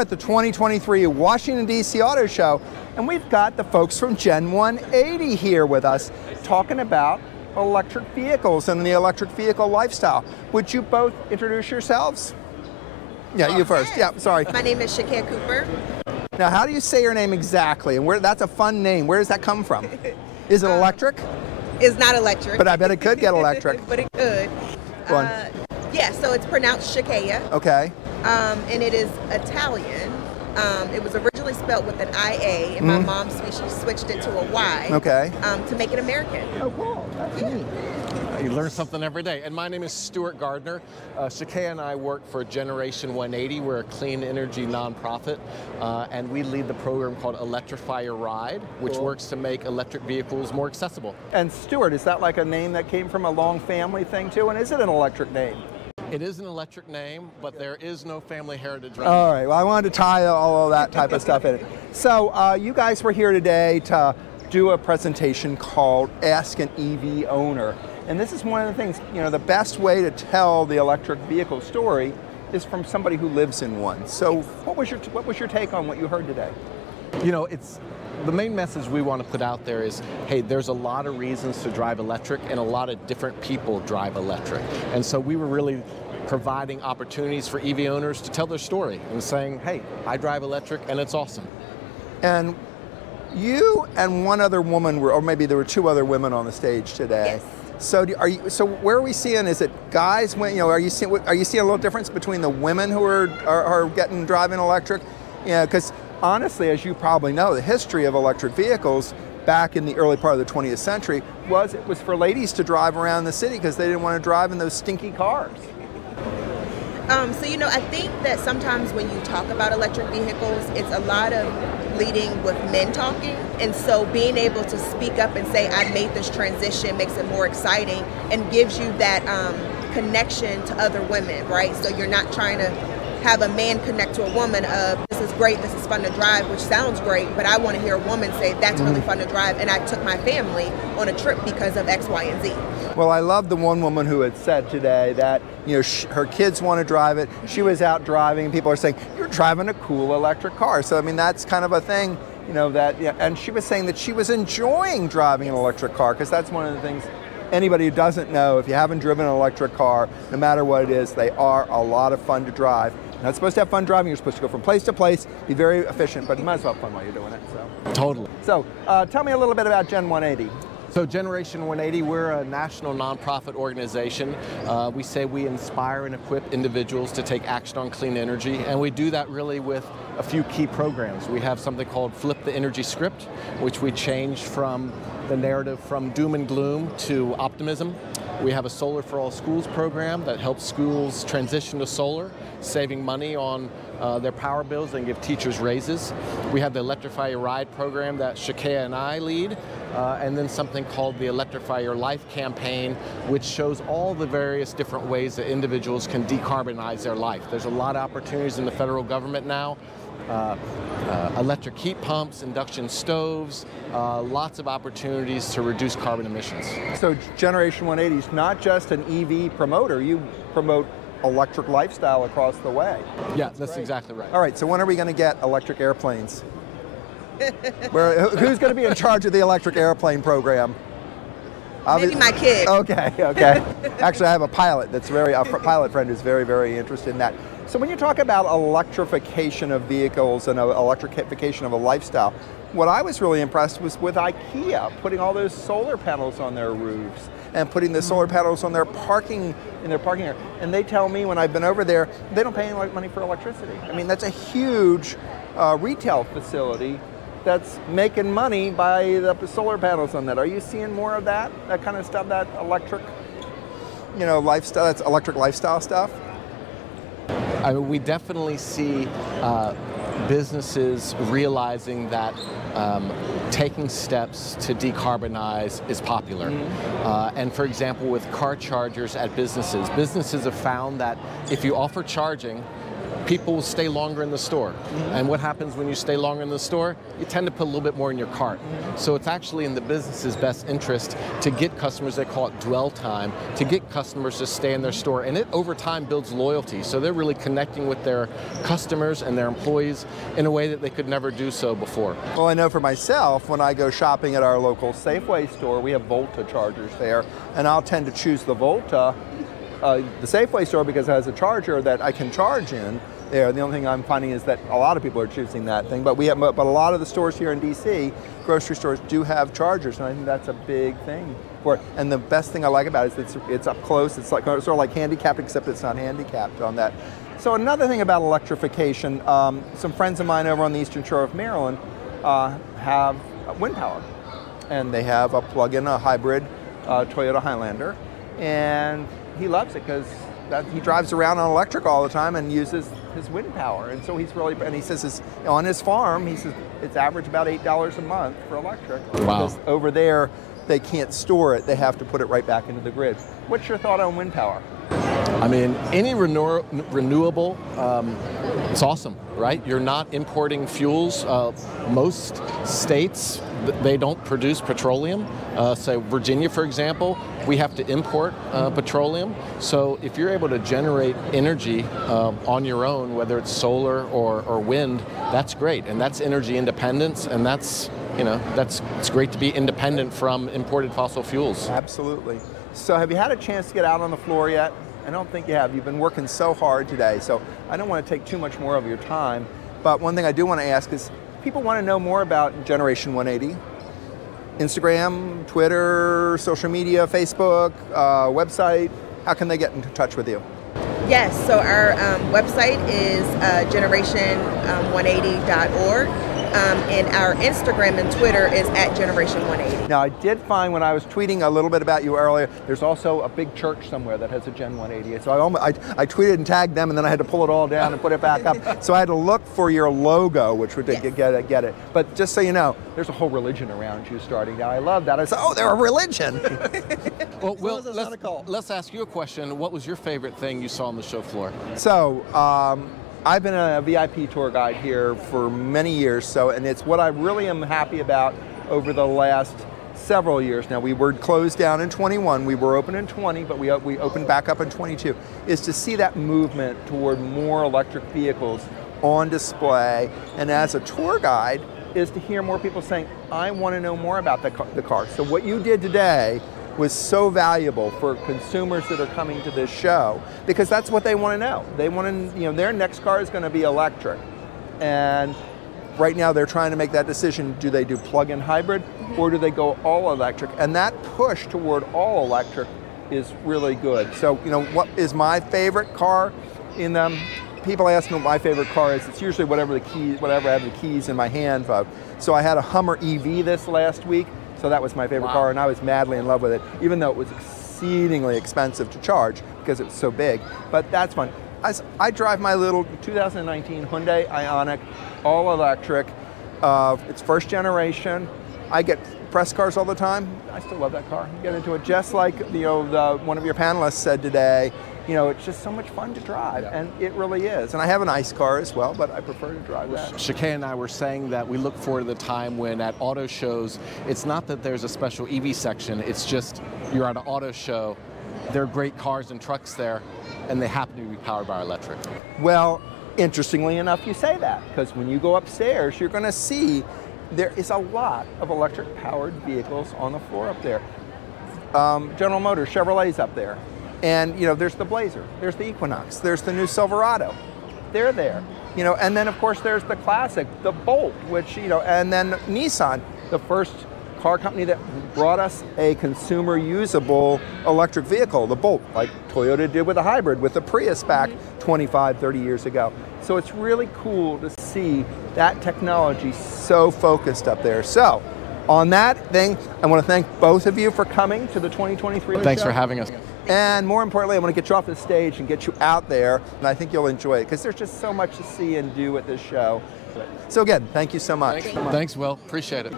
at the 2023 Washington, D.C. Auto Show, and we've got the folks from Gen180 here with us talking about electric vehicles and the electric vehicle lifestyle. Would you both introduce yourselves? Yeah, you first. Yeah, sorry. My name is Shakaya Cooper. Now, how do you say your name exactly? And that's a fun name. Where does that come from? Is it electric? It's not electric. But I bet it could get electric. But it could. Yeah, so it's pronounced Shakaya. Okay. And it is Italian. It was originally spelled with an IA, and my mom switched it to a Y. Okay. To make it American. Oh, cool. That's neat. You learn something every day. And my name is Stuart Gardner. Shakaya and I work for Generation180. We're a clean energy nonprofit, and we lead the program called Electrify Your Ride, which works to make electric vehicles more accessible. And Stuart, is that like a name that came from a long family thing too? And is it an electric name? It is an electric name, but there is no family heritage. All right, well, I wanted to tie all of that type of stuff in. So you guys were here today to do a presentation called Ask an EV Owner. And this is one of the things, you know, the best way to tell the electric vehicle story is from somebody who lives in one. So what was your take on what you heard today? You know, the main message we want to put out there is, hey, there's a lot of reasons to drive electric, and a lot of different people drive electric. And so we were really providing opportunities for EV owners to tell their story and saying, hey, I drive electric and it's awesome. And you and one other woman were, or maybe there were two other women on the stage today. Yes. So so where are we seeing? Is it guys? You know, are you seeing a little difference between the women who are driving electric? Yeah, because honestly, as you probably know, the history of electric vehicles back in the early part of the 20th century was for ladies to drive around the city because they didn't want to drive in those stinky cars. So, you know, I think that sometimes when you talk about electric vehicles, it's a lot of leading with men talking. And so being able to speak up and say, I made this transition makes it more exciting and gives you that connection to other women, right? So you're not trying to have a man connect to a woman of, this is great, this is fun to drive, which sounds great, but I want to hear a woman say, that's really fun to drive, and I took my family on a trip because of X, Y, and Z. Well, I love the one woman who had said today that, you know, her kids want to drive it. She was out driving, and people are saying, you're driving a cool electric car. So, I mean, that's kind of a thing, you know, that, yeah, and she was saying that she was enjoying driving an electric car, because that's one of the things anybody who doesn't know, if you haven't driven an electric car, no matter what it is, they are a lot of fun to drive. You're not supposed to have fun driving, you're supposed to go from place to place, be very efficient, but you might as well have fun while you're doing it. So. Totally. So tell me a little bit about Gen180. So Generation180, we're a national nonprofit organization. We say we inspire and equip individuals to take action on clean energy, and we do that really with a few key programs. We have something called Flip the Energy Script, which we change from the narrative from doom and gloom to optimism. We have a Solar for All Schools program that helps schools transition to solar, saving money on their power bills and give teachers raises. We have the Electrify Your Ride program that Shakaya and I lead, and then something called the Electrify Your Life campaign, which shows all the various different ways that individuals can decarbonize their life. There's a lot of opportunities in the federal government now. Electric heat pumps, induction stoves, lots of opportunities to reduce carbon emissions. So Generation180 is not just an EV promoter, you promote electric lifestyle across the way. Yeah, that's exactly right. All right, so when are we going to get electric airplanes? Who's going to be in charge of the electric airplane program? Maybe my kid. Okay, okay. Actually, I have a pilot pilot friend who's very, very interested in that. So when you talk about electrification of vehicles and electrification of a lifestyle, what I was really impressed was with IKEA putting all those solar panels on their roofs and putting the solar panels on their parking area. And they tell me when I've been over there, they don't pay any money for electricity. I mean, that's a huge retail facility that's making money by the solar panels on that. Are you seeing more of that kind of stuff, that electric, you know, lifestyle, that's electric lifestyle stuff? I mean, we definitely see businesses realizing that taking steps to decarbonize is popular. And for example, with car chargers at businesses have found that if you offer charging, people will stay longer in the store. And what happens when you stay longer in the store? You tend to put a little bit more in your cart. So it's actually in the business's best interest to get customers, they call it dwell time, to get customers to stay in their store. And it over time builds loyalty. So they're really connecting with their customers and their employees in a way that they could never do so before. Well, I know for myself, when I go shopping at our local Safeway store, we have Volta chargers there, and I'll tend to choose the Volta, the Safeway store, because it has a charger that I can charge in there. The only thing I'm finding is that a lot of people are choosing that thing, but but a lot of the stores here in DC, grocery stores, do have chargers, and I think that's a big thing for it. And the best thing I like about it is it's up close. It's like sort of like handicapped, except it's not handicapped on that. So another thing about electrification, some friends of mine over on the Eastern Shore of Maryland have wind power, and they have a plug-in, a hybrid Toyota Highlander, and he loves it because he drives around on electric all the time and uses his wind power. And so he's really, and he says on his farm, he says it's average about $8 a month for electric. Wow. Because over there, they can't store it, they have to put it right back into the grid. What's your thought on wind power? I mean, any renewable, it's awesome, right? You're not importing fuels. Most states, they don't produce petroleum. So Virginia, for example, we have to import petroleum. So if you're able to generate energy on your own, whether it's solar or wind, that's great. And that's energy independence, and that's, it's great to be independent from imported fossil fuels. Absolutely. So have you had a chance to get out on the floor yet? I don't think you have. You've been working so hard today, so I don't want to take too much more of your time. But one thing I do want to ask is, people want to know more about Generation 180. Instagram, Twitter, social media, Facebook, website. How can they get in touch with you? Yes, so our website is generation180.org. And our Instagram and Twitter is @Generation180. Now, I did find when I was tweeting a little bit about you earlier, there's also a big church somewhere that has a Gen 180. So I tweeted and tagged them, and then I had to pull it all down and put it back up. So I had to look for your logo, which would get it. But just so you know, there's a whole religion around you starting now. I love that. I said, oh, they're a religion. Well, Will, let's ask you a question. What was your favorite thing you saw on the show floor? So, I've been a VIP tour guide here for many years, and it's what I really am happy about over the last several years now. We were closed down in 21, we were open in 20, but we opened back up in 22, is to see that movement toward more electric vehicles on display, and as a tour guide, is to hear more people saying, I want to know more about the car. So what you did today was so valuable for consumers that are coming to this show, because that's what they want to know. They want to, their next car is going to be electric. And right now they're trying to make that decision. Do they do plug-in hybrid or do they go all electric? And that push toward all electric is really good. So, what is my favorite car in them? People ask me what my favorite car is. It's usually whatever I have the keys in my hand of. So I had a Hummer EV this last week. So that was my favorite car, and I was madly in love with it, even though it was exceedingly expensive to charge because it's so big. But that's fun. I drive my little 2019 Hyundai Ioniq, all electric. It's first generation. I get press cars all the time. I still love that car. You get into it just like one of your panelists said today. It's just so much fun to drive, and it really is. And I have an ICE car as well, but I prefer to drive that. Shakay and I were saying that we look forward to the time when at auto shows, it's not that there's a special EV section, it's just you're at an auto show, there are great cars and trucks there, and they happen to be powered by electric. Well, interestingly enough, you say that, because when you go upstairs, you're going to see there is a lot of electric-powered vehicles on the floor up there. General Motors, Chevrolet's up there. And there's the Blazer, there's the Equinox, there's the new Silverado. They're there. And then of course there's the classic, the Bolt, which, and then Nissan, the first car company that brought us a consumer usable electric vehicle, the Bolt, like Toyota did with a hybrid, with the Prius back 25, 30 years ago. So it's really cool to see that technology so focused up there. So, on that thing, I want to thank both of you for coming to the 2023 Thanks show. for having us. And more importantly, I want to get you off the stage and get you out there, and I think you'll enjoy it, because there's just so much to see and do at this show. So again, thank you so much. Thanks, Will. Appreciate it.